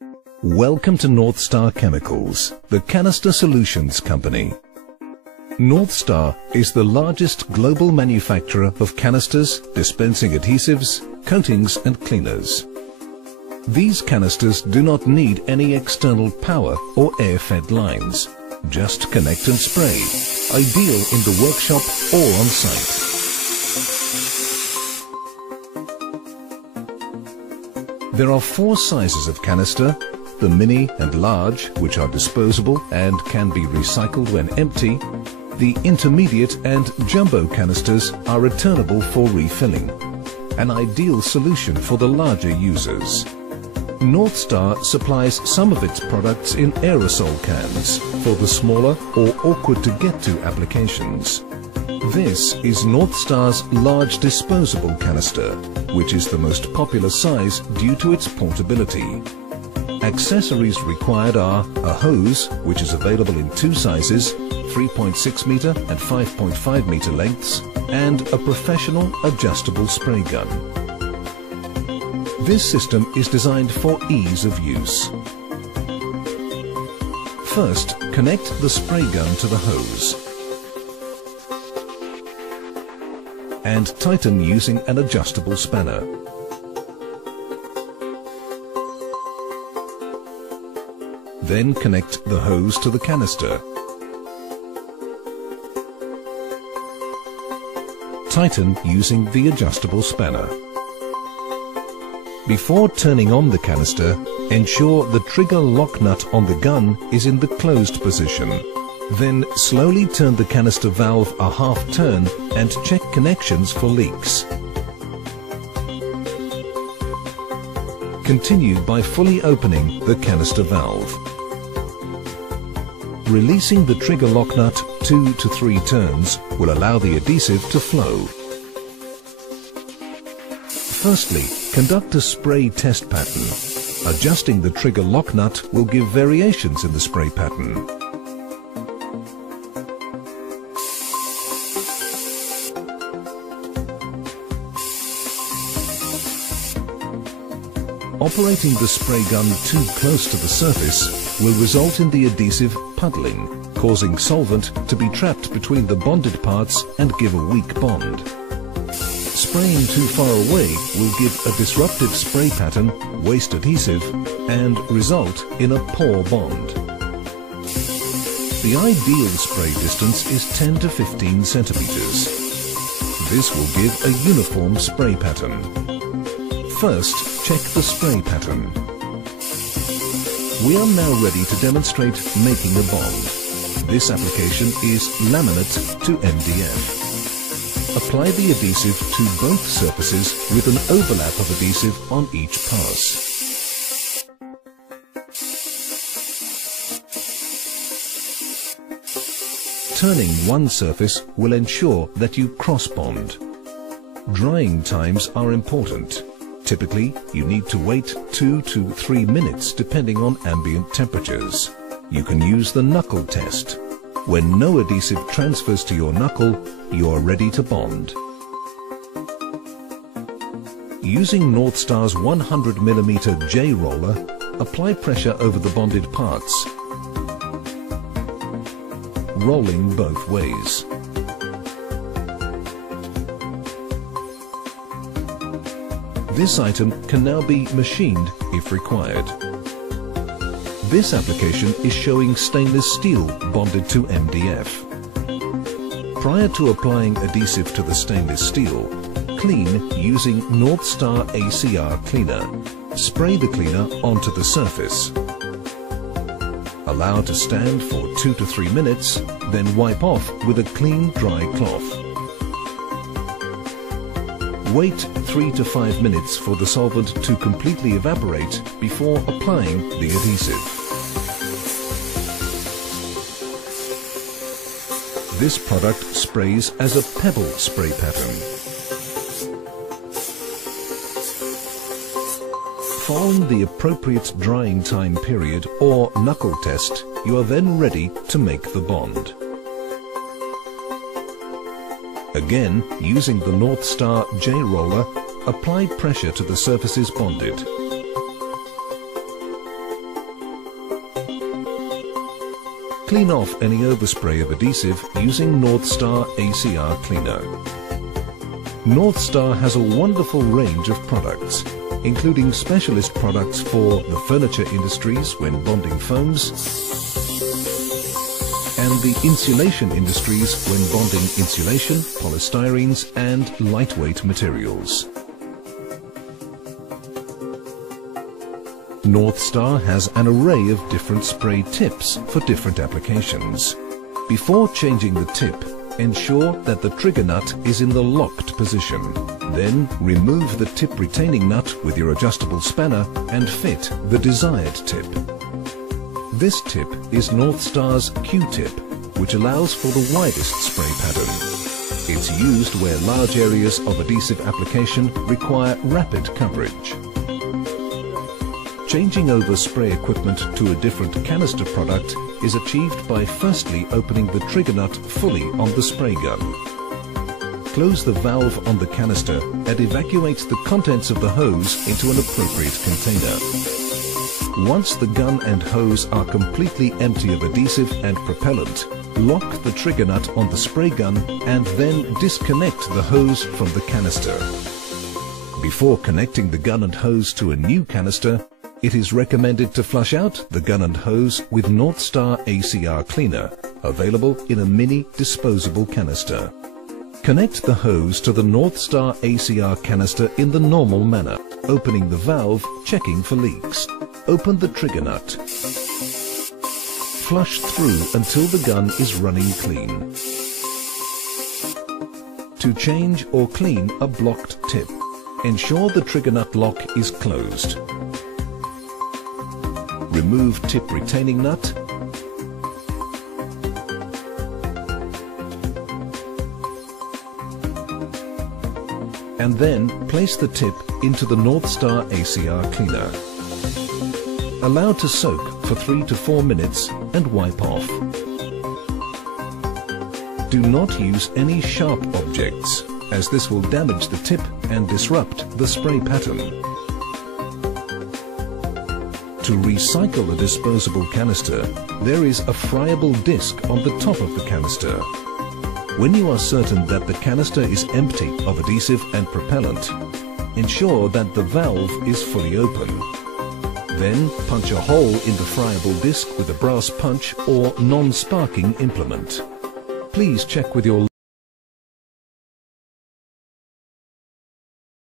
Welcome to Northstar Chemicals, the canister solutions company. Northstar is the largest global manufacturer of canisters, dispensing adhesives, coatings and cleaners. These canisters do not need any external power or air-fed lines. Just connect and spray, ideal in the workshop or on site. There are 4 sizes of canister: the mini and large, which are disposable and can be recycled when empty. The intermediate and jumbo canisters are returnable for refilling, an ideal solution for the larger users. Northstar supplies some of its products in aerosol cans for the smaller or awkward-to-get-to applications. This is Northstar's large disposable canister, which is the most popular size due to its portability. Accessories required are a hose, which is available in 2 sizes, 3.6 meter and 5.5 meter lengths, and a professional adjustable spray gun. This system is designed for ease of use. First, connect the spray gun to the hose and tighten using an adjustable spanner. Then connect the hose to the canister. Tighten using the adjustable spanner. Before turning on the canister, ensure the trigger lock nut on the gun is in the closed position. Then slowly turn the canister valve a half turn and check connections for leaks. Continue by fully opening the canister valve. Releasing the trigger lock nut 2 to 3 turns will allow the adhesive to flow. Firstly, conduct a spray test pattern. Adjusting the trigger lock nut will give variations in the spray pattern. Operating the spray gun too close to the surface will result in the adhesive puddling, causing solvent to be trapped between the bonded parts and give a weak bond. Spraying too far away will give a disruptive spray pattern, waste adhesive, and result in a poor bond. The ideal spray distance is 10 to 15 centimeters. This will give a uniform spray pattern. First, check the spray pattern. We are now ready to demonstrate making a bond. This application is laminate to MDF. Apply the adhesive to both surfaces with an overlap of adhesive on each pass. Turning one surface will ensure that you cross-bond. Drying times are important. Typically, you need to wait 2 to 3 minutes depending on ambient temperatures. You can use the knuckle test. When no adhesive transfers to your knuckle, you are ready to bond. Using Northstar's 100mm J roller, apply pressure over the bonded parts, rolling both ways. This item can now be machined if required. This application is showing stainless steel bonded to MDF. Prior to applying adhesive to the stainless steel, clean using Northstar ACR cleaner. Spray the cleaner onto the surface. Allow to stand for 2 to 3 minutes, then wipe off with a clean, dry cloth. Wait 3 to 5 minutes for the solvent to completely evaporate before applying the adhesive. This product sprays as a pebble spray pattern. Following the appropriate drying time period or knuckle test, you are then ready to make the bond. Again, using the Northstar J roller, apply pressure to the surfaces bonded. Clean off any overspray of adhesive using Northstar ACR Cleaner. Northstar has a wonderful range of products, including specialist products for the furniture industries when bonding foams, and the insulation industries when bonding insulation, polystyrenes and lightweight materials. Northstar has an array of different spray tips for different applications. Before changing the tip, ensure that the trigger nut is in the locked position. Then remove the tip retaining nut with your adjustable spanner and fit the desired tip. This tip is Northstar's Q-tip, which allows for the widest spray pattern. It's used where large areas of adhesive application require rapid coverage. Changing over spray equipment to a different canister product is achieved by firstly opening the trigger nut fully on the spray gun. Close the valve on the canister and evacuate the contents of the hose into an appropriate container. Once the gun and hose are completely empty of adhesive and propellant, lock the trigger nut on the spray gun and then disconnect the hose from the canister. Before connecting the gun and hose to a new canister, it is recommended to flush out the gun and hose with Northstar ACR Cleaner, available in a mini disposable canister. Connect the hose to the Northstar ACR canister in the normal manner, opening the valve, checking for leaks. Open the trigger nut. Flush through until the gun is running clean. To change or clean a blocked tip, ensure the trigger nut lock is closed. Remove tip retaining nut. And then place the tip into the Northstar ACR Cleaner. Allow to soak for 3 to 4 minutes and wipe off. Do not use any sharp objects, as this will damage the tip and disrupt the spray pattern. To recycle a disposable canister, there is a friable disc on the top of the canister. When you are certain that the canister is empty of adhesive and propellant, ensure that the valve is fully open. Then punch a hole in the friable disc with a brass punch or non-sparking implement. Please check with your